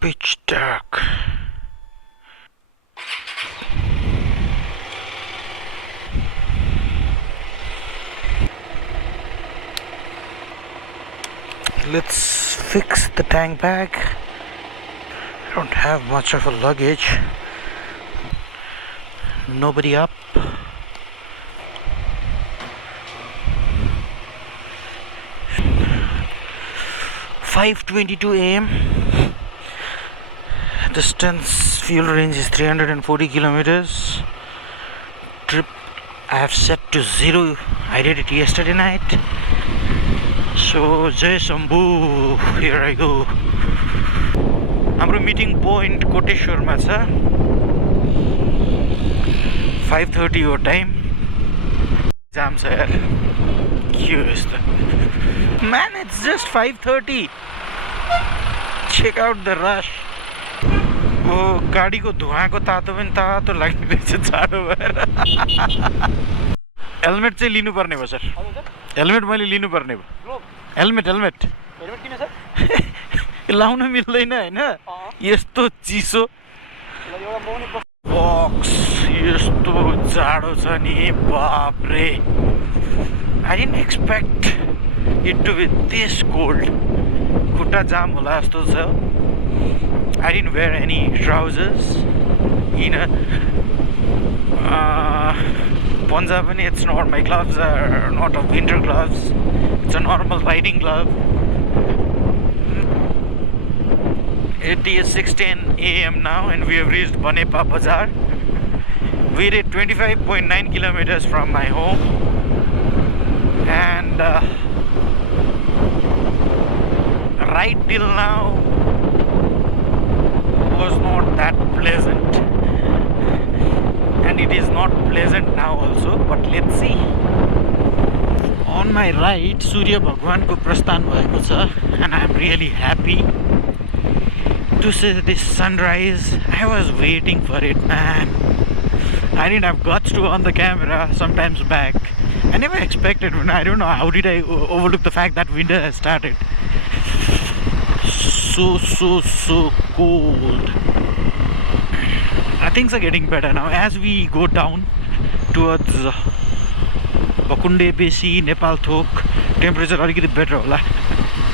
Pitch dark. Let's fix the tank bag. I don't have much of a luggage. Nobody up. "5:22 a.m. Distance fuel range is 340 kilometers. Trip I have set to 0. I did it yesterday night. So Jai Shambhu, here I go. हाम्रो meeting point कोटेश्वरमा छ. 5:30 हो time. जाम छ यार. के हो यस्तो? Man, it's just 5:30. Check out the rush. ओ गाडीको धुवाको तातो पनि तातो लाग्ने रहेछ जाडो भएर. हेलमेट चाहिँ लिनुपर्ने भयो सर. हेलमेट मैले लिनुपर्ने भयो. हेलमेट किन सर? लाउन मिल्दैन हैन यस्तो चिसो. बक्स यस्तो जाडो छ नि बाप रे. I didn't expect it to be this cold. खुट्टा जाम होला जस्तो छ. I didn't wear any trousers. Punjab pani it's not. My gloves are not of winter gloves. It's a normal riding glove. It is 6:10 a.m. now and we have reached Banepa Bazaar. We did 25.9 kilometers from my home and right till now was not that pleasant, and it is not pleasant now also, but let's see. On my right Surya Bhagwan ko prasthan bhayeko cha and I am really happy to see this sunrise. I was waiting for it, man. I didn't have guts to on the camera sometimes back. I never expected. I don't know how did I overlook the fact that winter has started. So cold. Things are getting better now as we go down towards Bakunde Besi, Nepal Thok. Temperature alikiti better hola.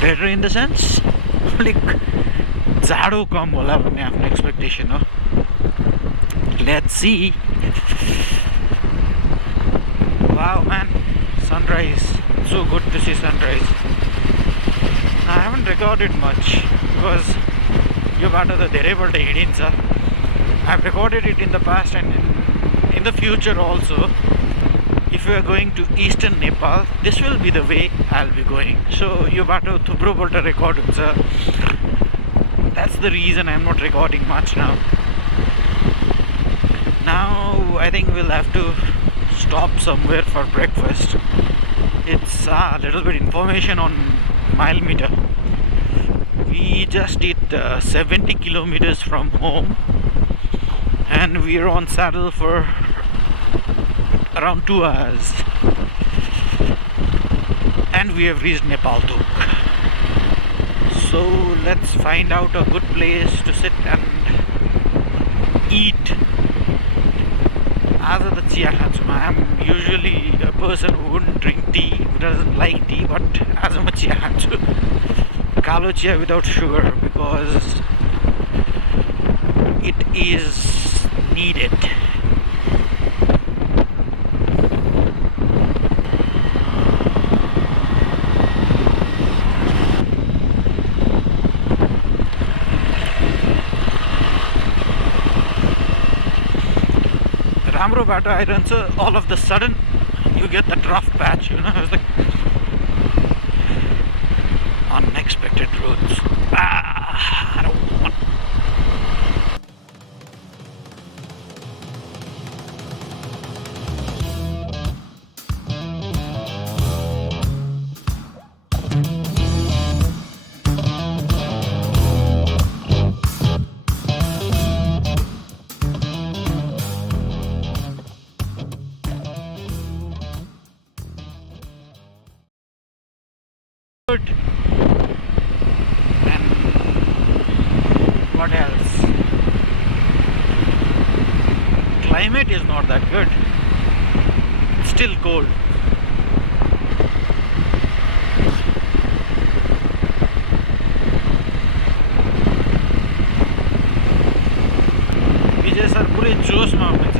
Better in the sense like jado kam hola bhanne आफ्नो expectation ho. Let's see. Wow man, sunrise. So good to see sunrise. I haven't recorded much because यो बाटो त धेरैपल्ट हिँडिन्छ. I've recorded it in the past and in the future also. If you are going to eastern Nepal, this will be the way I'll be going. So यो बाटो थुप्रोपल्ट record हुन्छ. That's the reason I'm not recording much now. Now I think we'll have to stop somewhere for breakfast. It's a little bit information on mile meter. We just did 70 kilometers from home and we are on saddle for around 2 hours and we have reached Nepal Thok. So let's find out a good place to sit and eat. As the chia khanchu, I am usually a person who wouldn't drink tea, who doesn't like tea, but as a chia khanchu, kalo chia without sugar because it is needed. राम्रो बाटो आइरहन्छ. All of the sudden you get that rough patch, you know. It's like unexpected roads. I don't want. And what else? Climate is not that good. It's still cold. Vijay sir पुरै जोशमा हुनुहुन्छ.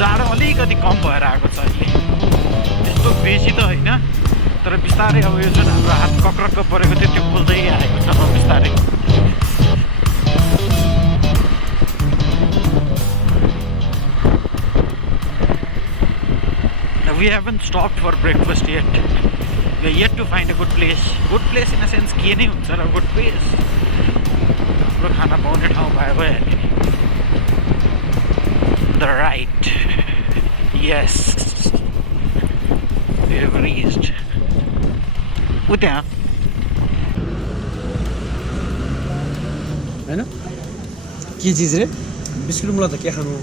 जाडो अलिकति कम भएर आएको छ अहिले. त्यस्तो बेसी त होइन, तर बिस्तारै अब यो जुन हाम्रो हात कक्रक्क परेको थियो त्यो खोल्दै आएको छ अब बिस्तारै. We haven't stopped for breakfast yet. We are yet to find a good place. Good place in a sense के नै हुन्छ र good place. हाम्रो खाना पाउने ठाउँ भइहाल्यो. The right. Yes. We have reached. उ त्यहाँ होइन के चिज रे बिस्कुट मलाई त के खानु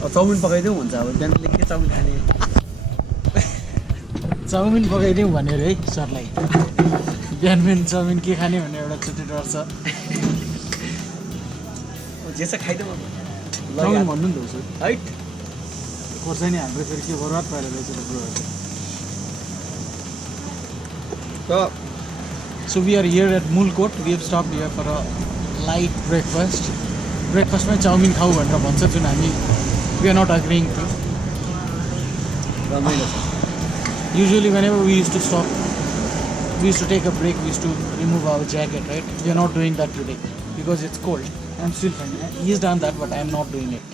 अब चाउमिन पकाइदेऊ भन्छ अब बिहानले के चाउमिन खाने चाउमिन पकाइदिउँ भनेर है सरलाई. बिहान बिहान चाउमिन के खाने भनेर एउटा छुट्टी डर छ. जे छ खाइदेऊ चाउमिन भन्नु नि त उसो है खोर्सानी हाम्रो फेरि के बर्बाद पारेर रहेछ त ब्रोहरू. So we are here at Mulkot. We have stopped here for a light breakfast. Breakfastमै चाउमिन खाऊ भनेर भन्छ जुन हामी we are not agreeing to. रमाइलो छ. Usually whenever we used to stop, we used to take a break, we used to remove our jacket, right? We are not doing that today because it's cold. I'm still fine. He's done that, but I'm not doing it.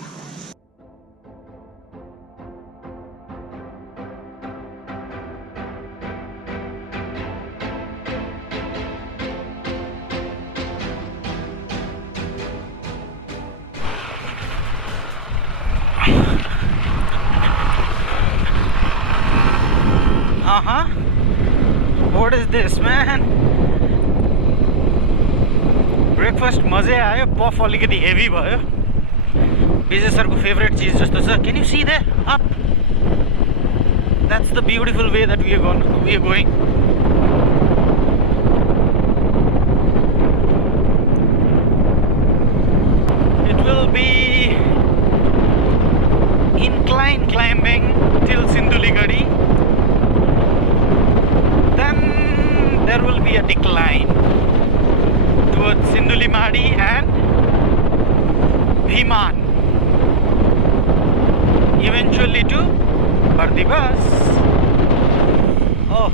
What is this, man? Breakfast मजे आयो. Puff अलिकति heavy भयो. विजय सरको favourite चिज जस्तो छ. Can you see that? Up. That's the beautiful way that we are going. It will be incline climbing till Sinduligadi. Then there will be a decline towards Sindulimadi and Bhiman, eventually to Bardibas. Oh,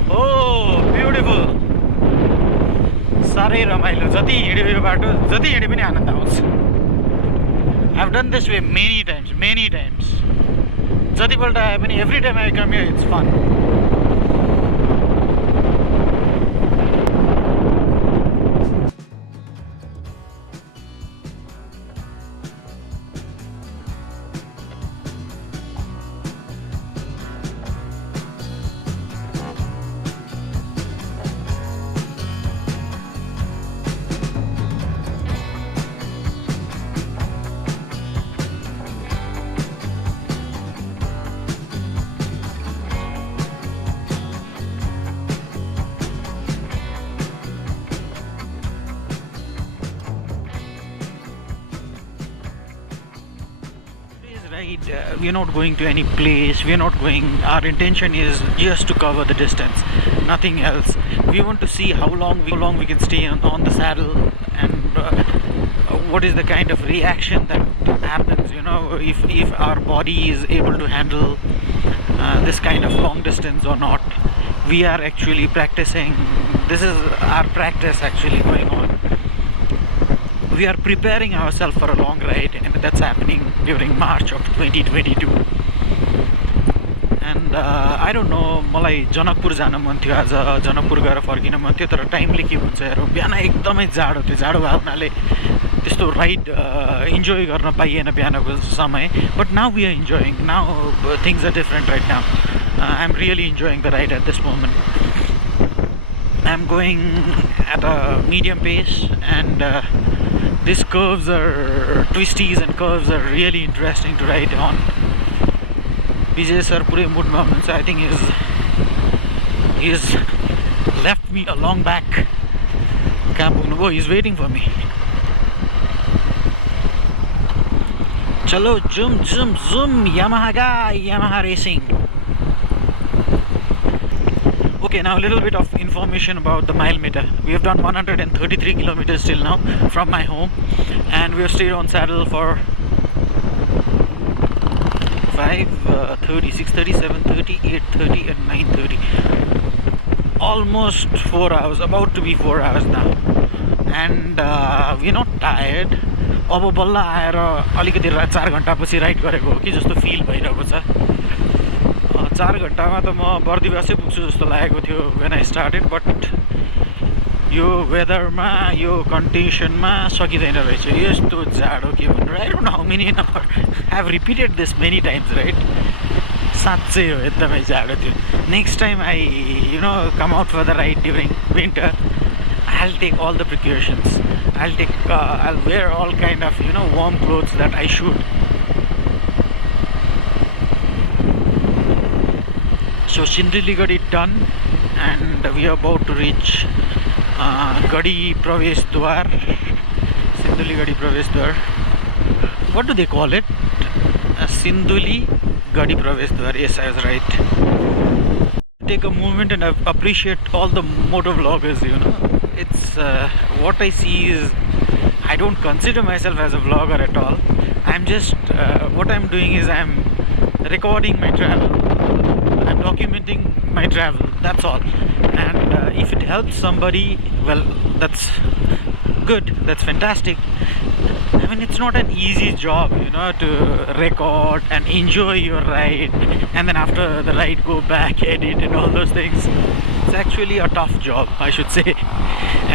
beautiful. साह्रै रमाइलो. जति हिँड्यो यो बाटो जति हिँडे पनि आनन्द आउँछ. I've done this way many times. जतिपल्ट आए पनि every time I come here it's fun. We're not going to any place. We're not going. Our intention is just to cover the distance, nothing else. We want to see how long we can stay on the saddle, and what is the kind of reaction that happens. You know, if our body is able to handle this kind of long distance or not. We are actually practicing. This is our practice actually going on. We are preparing ourselves for a long ride, and that's happening during March of 2022. And I don't know, मलाई जनकपुर जान मन थियो. आज जनकपुर गएर फर्किन मन थियो, तर टाइमले के हुन्छ हेरौँ. बिहान एकदमै जाडो थियो. जाडो भएको हुनाले त्यस्तो राइड इन्जोय गर्न पाइएन बिहानको समय. But now we are enjoying. Now things are different right now. I'm really enjoying the ride at this moment. I'm going at a medium pace, and these curves are twisties and curves are really interesting to ride on. Vijay sir पुरै मुडमा हुनुहुन्छ. I think he's left me a long back. कहाँ पुग्नुभयो? He's waiting for me. चलो zoom zoom zoom. Yamaha guy, Yamaha racing. Okay, now a little bit of information about the mile meter. We have done 133 kilometers till now from my home, and we have stayed on saddle for 5:30, 6:30, 7:30, 8:30 and 9:30. Almost 4 hours, about to be 4 hours now. And we're not tired. अब बल्ल आएर अलिकति 4 घन्टापछि ride गरेको हो कि जस्तो fill भइरहेको छ. 4 घन्टामा त म बर्दिवासै पुग्छु जस्तो लागेको थियो when I started, but यो वेदरमा यो कन्डिसनमा सकिँदैन रहेछ. यस्तो जाडो के भन्नु. I don't know how many number. I have repeated this many times, right? साँच्चै हो एकदमै जाडो थियो. Next time I come out for the ride during winter, I'll take all the precautions. I'll wear all kind of warm clothes that I should. So Sinduli Gadi done, and we are about to reach Gadi Pravesh Dwar. Sinduli Gadi Pravesh Dwar. What do they call it? Sinduli Gadi Pravesh Dwar. Yes, I was right. Take a moment and appreciate all the motor vloggers. It's what I see is, I don't consider myself as a vlogger at all. I'm just what I'm doing is I'm recording my travel. I'm documenting my travel. That's all. And if it helps somebody, well, that's good. That's fantastic. I mean, it's not an easy job, to record and enjoy your ride, and then after the ride go back, edit and all those things. It's actually a tough job, I should say.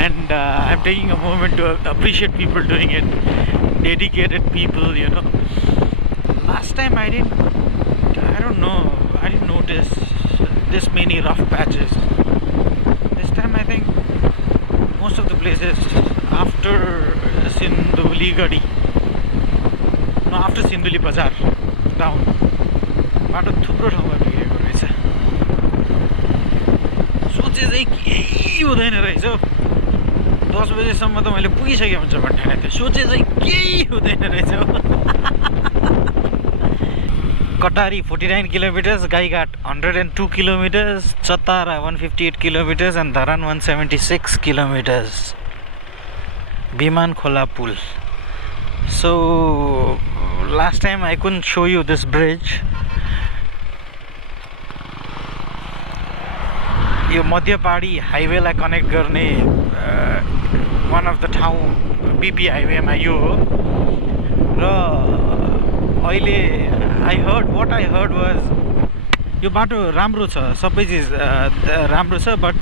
And I'm taking a moment to appreciate people doing it. Dedicated people, Last time I didn't notice this many rough patches. This time I think most of the places after Sinduli Gadi, no, after Sinduli Bazar down, बाटो थुप्रो ठाउँमा बिग्रेको रहेछ. सोचे चाहिँ केही हुँदैन रहेछ हौ. 10 बजेसम्म त मैले पुगिसकेँ हुन्छ भन्ने थियो. सोचे चाहिँ केही हुँदैन रहेछ हौ. Katari 49 kilometers, Gaigat 102 kilometers, Chatara 158 kilometers, and Dharan 176 kilometers. Biman Khola Pool. So last time I couldn't show you this bridge. यो मध्य पहाडी हाइवेलाई कनेक्ट गर्ने one of the town BP हाइवेमा यो हो. र अहिले what I heard was यो बाटो राम्रो छ, सबै चिज राम्रो छ, बट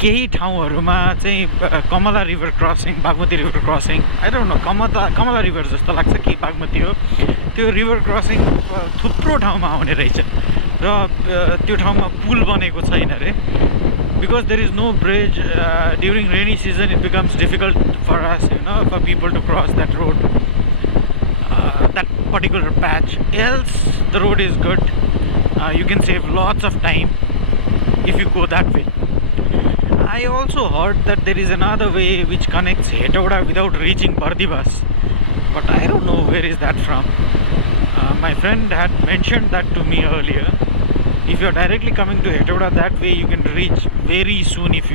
केही ठाउँहरूमा चाहिँ Kamala river crossing, Bagmati river crossing, I don't know, Kamala river जस्तो लाग्छ कि बागमती हो, त्यो रिभर क्रसिङ थुप्रो ठाउँमा आउने रहेछ. र त्यो ठाउँमा पुल बनेको छैन अरे. Because there is no bridge during rainy season, it becomes difficult for us, for people to cross that road, that particular patch. Else the road is good. You can save lots of time if you go that way. I also heard that there is another way which connects Hetauda without reaching Bardivas, but I don't know where is that from. My friend had mentioned that to me earlier. If you are directly coming to Hetauda that way, you can reach very soon if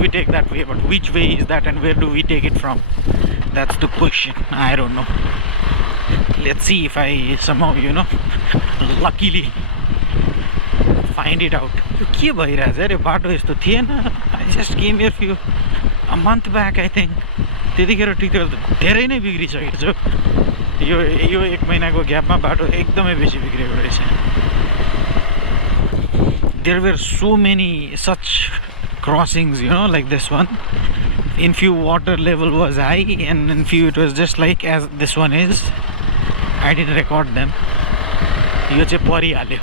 we take that way. But which way is that, and where do we take it from? That's the question. I don't know. Let's see if I somehow, luckily find it out. के भइरहेछ अरे, बाटो यस्तो थिएन. I just came here a month back, I think. त्यतिखेर धेरै नै बिग्रिसकेको छ. यो 1 महिनाको ग्यापमा बाटो एकदमै बेसी बिग्रेको रहेछ. There were so many such crossings, like this one. In few water level was high, and in few it was just like as this one is. I didn't record them. यो चाहिँ परिहाल्यो.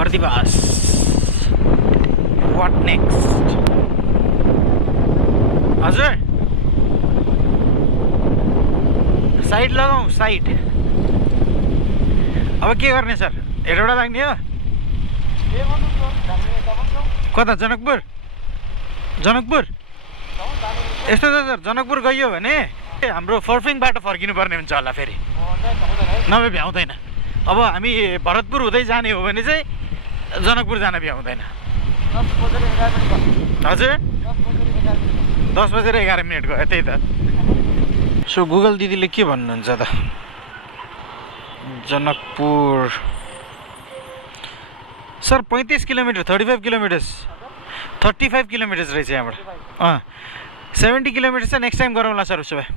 बर्दिवास. What next? हजुर side लगाऊ side. अब के गर्ने sir? Hetauda लाग्ने हो? कता? जनकपुर? जनकपुर यस्तो छ सर, जनकपुर गइयो भने हाम्रो फर्फिङबाट फर्किनु पर्ने हुन्छ होला फेरि, नभए भ्याउँदैन. अब हामी भरतपुर हुँदै जाने हो भने चाहिँ जनकपुर जान भ्याउँदैन. हजुर 10:11 गयो त्यही त. सो गुगल दिदीले के भन्नुहुन्छ त? Janakpur sir 35 kilometre, 35 kilometres, 35 kilometres रहेछ यहाँबाट. 70 किलोमिटर छ. नेक्स्ट टाइम गरौँला सर. उसो भए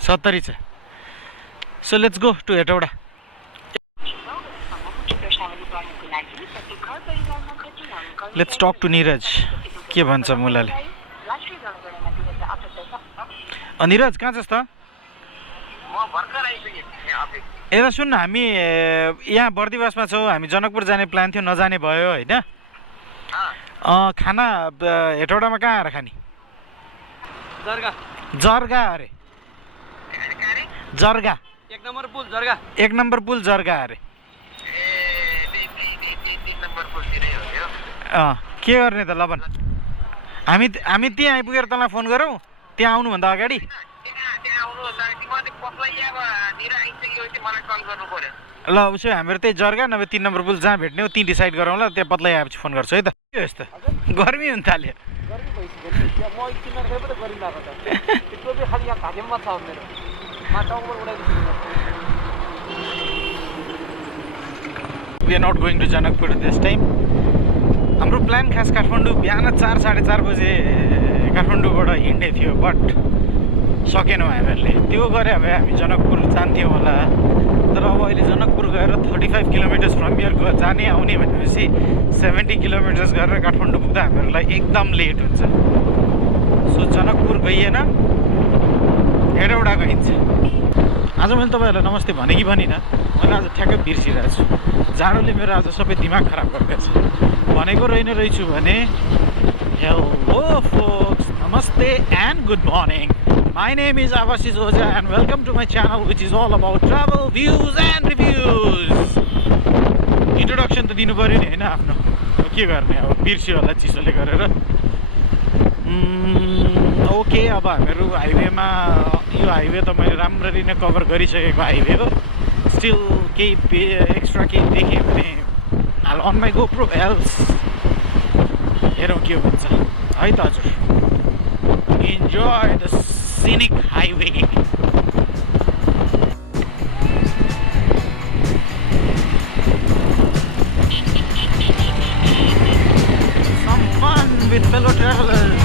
70 छ. So let's go to Hetauda. Let's talk to Niraj. के भन्छ मुलाले? निरज कहाँ छस् त? यता सुन्न, हामी यहाँ बर्दिवासमा छौँ. हामी जनकपुर जाने प्लान थियो, नजाने भयो होइन. खाना हेटौडामा कहाँ आएर खाने? जर्गा अरे. जर्गा 1 नम्बर पुल जर्गा. 1 नम्बर पुल जर्गा अरे. के गर्ने त? ल भन. हामी त्यहाँ आइपुगेर तँलाई फोन गरौँ त्यहाँ आउनुभन्दा अगाडि? ल उसो हामीहरू त्यही जर्गा नभए 3 नम्बर पुल जहाँ भेट्ने हो त्यहीँ डिसाइड गरौँ ल. त्यहाँ पत्लै आएपछि फोन गर्छु है त. के हो यस्तो गर्मी हुन थाल्यो? We are not going to Janakpur this time. हाम्रो प्लान खास काठमाडौँ बिहान 4 साढे 4 बजे काठमाडौँबाट हिँड्ने थियो, बट सकेनौँ हामीहरूले. त्यो गरे भए हामी जनकपुर जान्थ्यौँ होला. तर अब अहिले जनकपुर गएर 35 किलोमिटर्स फ्रम हियर जाने आउने भनेपछि 70 किलोमिटर्स गरेर काठमाडौँ पुग्दा हामीहरूलाई एकदम लेट हुन्छ. सो जनकपुर गइएन, हेटौडा गइन्छ. आज मैले तपाईँहरूलाई नमस्ते भने कि भनिनँ. मैले आज ठ्याक्कै बिर्सिरहेको छु. जाडोले मेरो आज सबै दिमाग खराब गरेको छ. भनेको रहेछु भने हेलो फोक्स, नमस्ते and good morning. My name is Avashish Oja and welcome to my channel which is all about travel, views and reviews. Introduction त दिनु पर्यो नि होइन आफ्नो. के गर्ने अब, बिर्स्यो होला चिसोले गरेर. ओके, अब हामीहरू हाइवेमा, यो हाइवे त मैले राम्ररी नै कभर गरिसकेको हाइवे हो. स्टिल केही एक्स्ट्रा केही देखेँ भने I'll on my GoPro else. हेरौँ के हुन्छ है त हजुर. Enjoy the scenic highway. Some fun with fellow travelers.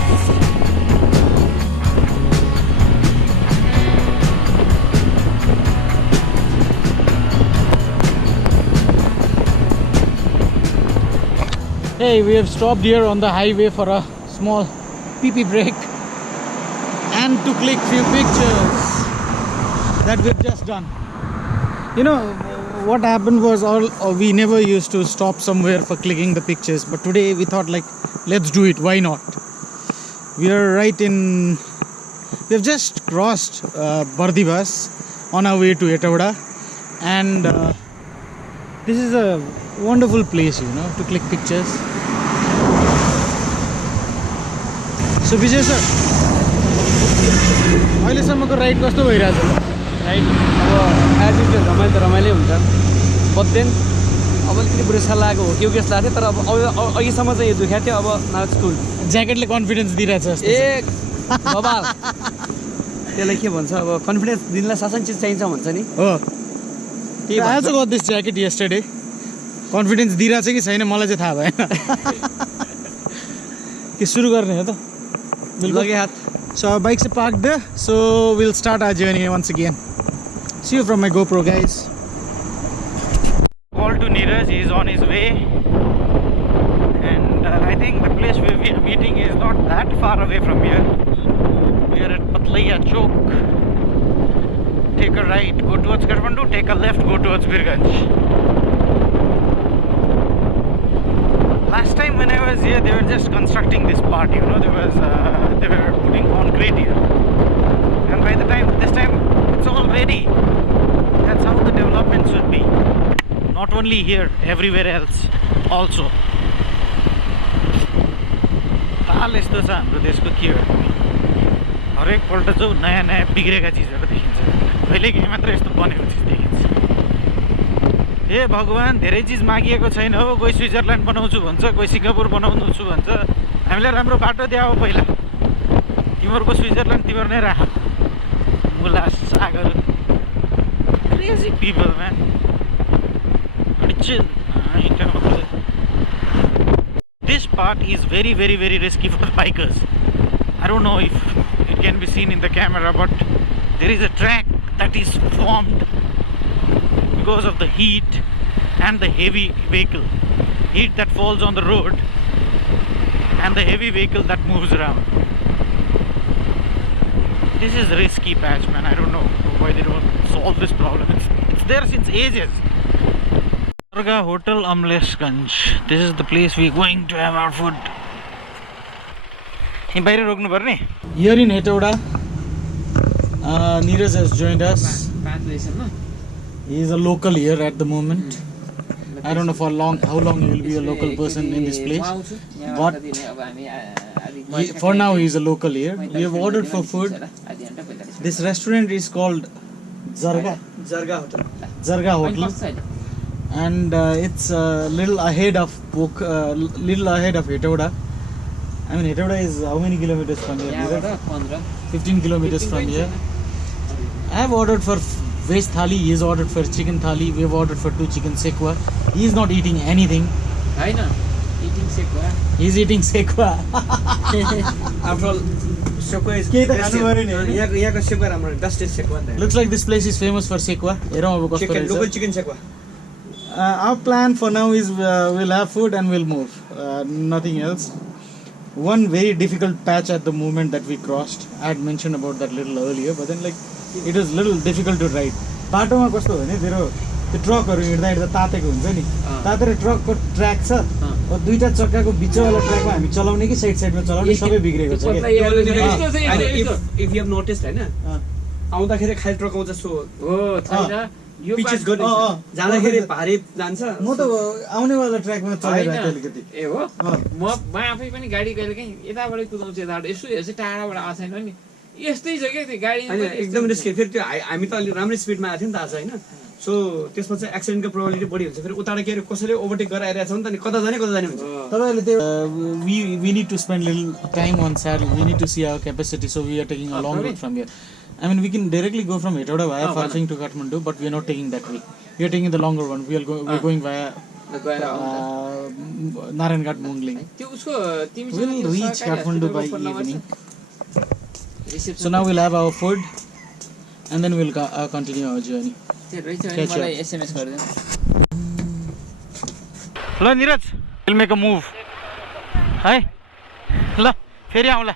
Hey, we have stopped here on the highway for a small pee break and to click few pictures that we've just done. You know what happened was we never used to stop somewhere for clicking the pictures, but today we thought like let's do it. Why not? We have just crossed Bardivas on our way to Etawada, and this is a wonderful place, you know, to click pictures. So Vijay sir, अहिलेसम्मको ride कस्तो भइरहेछ? Ride अब as usual रमाइलो त रमाइलै हुन्छ. But then अब अलिकति बुढेसकाल लागेको हो कि जस्तो लाग्थ्यो. तर अब अघिसम्म चाहिँ यो दुख्या थियो. अब नाउ इट्स कुल. ज्याकेटले कन्फिडेन्स दिइरहेछ जस्तो. ए बबाल, त्यसलाई के भन्छ, अब कन्फिडेन्स दिनलाई सासन चिज चाहिन्छ भन्छ नि. हो, त्यही I also got this jacket yesterday. Confidence दिइरहेछ कि छैन मलाई चाहिँ थाहा भएन. के सुरु गर्ने हो त? लगे हात. So our bikes are parked there, so we'll start our journey once again. See you from my GoPro, guys. Call to Neeraj, he is on his way, and I think the place where we are meeting is not that far away from here. We are at Patlaiya Chowk. Take a right, go towards Kathmandu, take a left, go towards Birganj. when I was here, they were just constructing this part, you know, they were putting concrete here. And by the time, this time, it's all ready. That's how the development should be. Not only here, everywhere else also. हाल यस्तो छ हाम्रो देशको के हो हरेकपल्ट जो नयाँ नयाँ बिग्रेका चिजहरू देखिन्छ कहिलेकाहीँ मात्र यस्तो बनेको चिज देखिन्छ हे भगवान् धेरै चिज मागिएको छैन हो कोही स्विजरल्यान्ड बनाउँछु भन्छ कोही सिङ्गापुर बनाउँछु भन्छ हामीलाई राम्रो बाटो दियो पहिला तिमीहरूको स्विजरल्यान्ड तिम्रो नै राख मुला सागर क्रेजी पिपल म्यान This part is very risky for bikers. I don't know if it can be seen in the camera, but there is a track that is formed because of the heat and the heavy vehicle. Heat that falls on the road and the heavy vehicle that moves around. This is a risky patch, man. I don't know why they don't solve this problem. It's there since ages. Zarga Hotel Amlesganj. This is the place we're going to have our food. Here in Hetauda, Neeraj has joined us. He is a local here at the moment. I don't know for how long he will be a local person in this place. But for now he is a local here. We have ordered for food. This restaurant is called Zarga Hotel. And it's a little ahead of Hetauda. I mean, Hetauda is how many kilometers from here? 15 kilometers from here. I have ordered for veg thali. He has ordered for chicken thali. We have ordered for 2 chicken sekwa. He is not eating anything. I know. Eating sekwa. He is eating sekwa. After all, sekwa is looks like this place is famous for sekwa. Chicken, local chicken sekwa. Our plan for now is we'll have food and we'll move. Nothing else. One very difficult patch at the moment that we crossed. I had mentioned about that little earlier, but then it was little difficult to ride. बाटोमा कस्तो हो भने तेरो त्यो ट्रकहरु हिँड्दा हिँड्दा तातेको हुन्छ नि तातेर ट्रकको ट्र्याक छ र दुईटा चक्काको बिचवाला ट्र्याकमा हामी चलाउने कि साइडमा चलाउने सबै बिग्रेको छ के if you have noticed हैन आउँदाखेरि खाली ट्रक आउँछ सो हो छैन यो पिचेस गर्ने जाँदाखेरि भारी जान्छ म त आउनेवाला ट्र्याकमा चलेर अलिकति ए हो म आफै पनि गाडी कहिलेकाहीँ यताबाट कुदाउँछु यताबाट यसो हेर्छु टाढाबाट आएको छैन नि यस्तै छ के त्यो गाडी एकदम रिस्की फेरि त्यो हामी त अलि राम्रो स्पिडमा आएको थियौँ नि त आज हैन सो त्यसमा चाहिँ एक्सिडेन्टको प्रोबेबिलिटी बढी हुन्छ फेरि उताबाट के कसैले ओभरटेक गरेर आइरहेछ नि त नि कता जाने हुन्छ तपाईहरुले त्यो we need to spend little time on saddle. We need to see our capacity, so we are taking a long route from here. I mean, we can directly go from Hetauda via Phalsing to Kathmandu, but we are not taking that way. We are taking the longer one. We are going via Narayanghat Mungling. We'll reach Kathmandu by evening. So now we'll have our food and then we'll continue our journey. Catch you. Hello Neeraj, we'll make a move. Hi. Hello. Feri aula.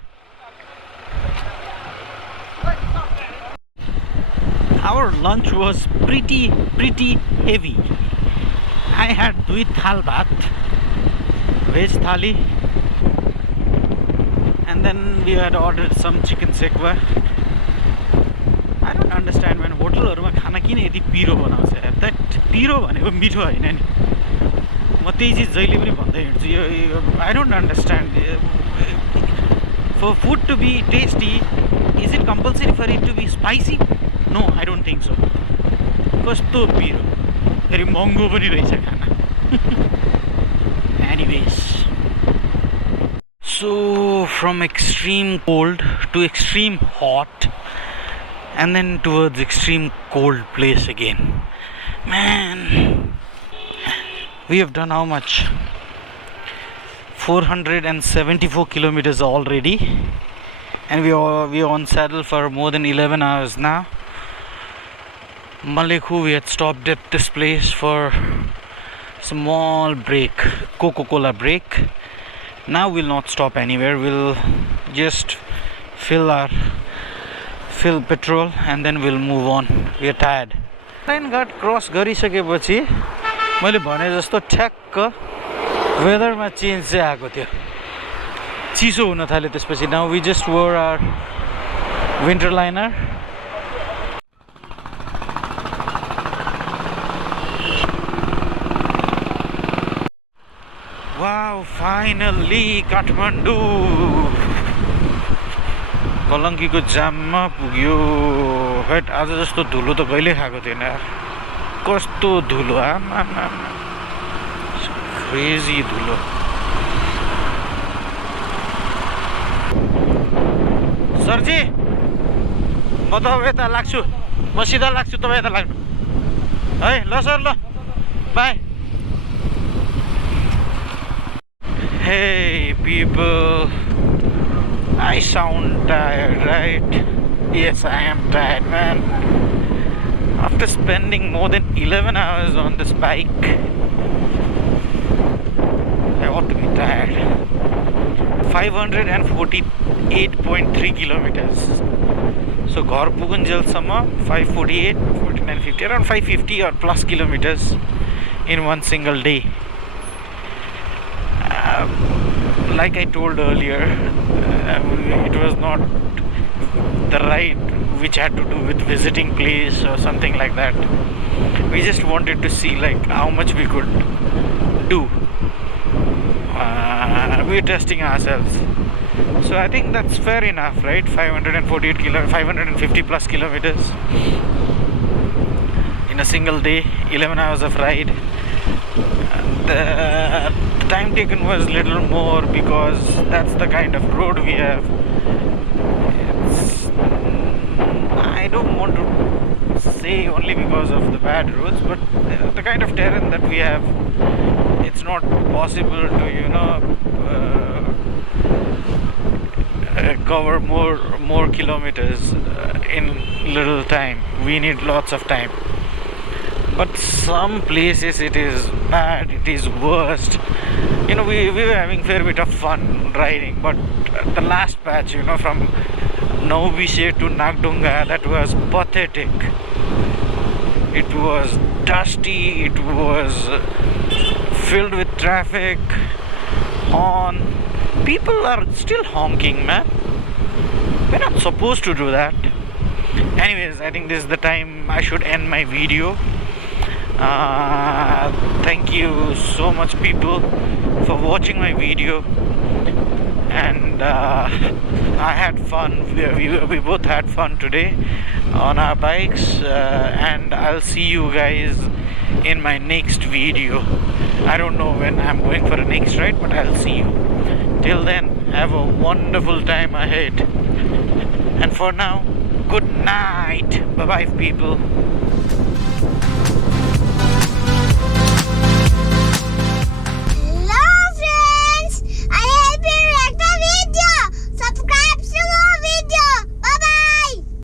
Our lunch was pretty heavy. I had 2 thal bhat, veg thali, and then we had ordered some chicken sekwa. I don't understand when hotelहरुमा खाना किन यति पिरो बनाउँछ यार that पिरो भनेको मिठो हैन नि म त्यही चीज जहिले पनि भन्दै हिँड्छु यो I don't understand for food to be tasty is it compulsory for it to be spicy no I don't think so कस्तो पिरो फेरि महँगो पनि रहेछ खाना anyways so from extreme cold to extreme hot and then towards extreme cold place again man we have done how much 474 kilometers already and we are on saddle for more than 11 hours now. Malekhu we had stopped at this place for small break, Coca-Cola break. Now we'll not stop anywhere, we'll just fill petrol and then we'll move on. We are tired. Narayanghat cross गरिसकेपछि मैले भने जस्तो ठ्याक्क वेदरमा change चाहिँ आएको थियो चिसो हुन थाल्यो त्यसपछि now we just wear our winter liner wow finally Kathmandu कलङ्कीको जाममा पुग्यो हेट आज जस्तो धुलो त कहिले खाएको थिएन यार कस्तो धुलो आमा क्रेजी धुलो सरजी म त अब यता लाग्छु म सिधा लाग्छु तपाईँ यता लाग्नु है ल सर ल by Hey people, I sound tired, right? Yes, I am tired, man. After spending more than 11 hours on this bike, I ought to be tired. 548.3 kilometers. So, Ghar Pugunjalsama 548, 49, 50, around 550 or plus kilometers in one single day. Like I told earlier, it was not the ride which had to do with visiting place or something like that. We just wanted to see like how much we could do. We're testing ourselves, so I think that's fair enough, right? 550 plus kilometers in a single day, 11 hours of ride. The time taken was little more because that's the kind of road we have. I don't want to say only because of the bad roads, but the kind of terrain that we have, it's not possible to cover more kilometers in little time. We need lots of time. But some places it is bad, it is worst. We were having fair bit of fun riding, but the last patch, from Naubishe to Nagdunga, that was pathetic. It was dusty, it was filled with traffic, horn. People are still honking, man. We're not supposed to do that. Anyways, I think this is the time I should end my video. Thank you so much people for watching my video, and I had fun. We both had fun today on our bikes, and I'll see you guys in my next video. I don't know when I'm going for a next ride, but I'll see you. Till then, have a wonderful time ahead, and for now, good night. Bye bye people.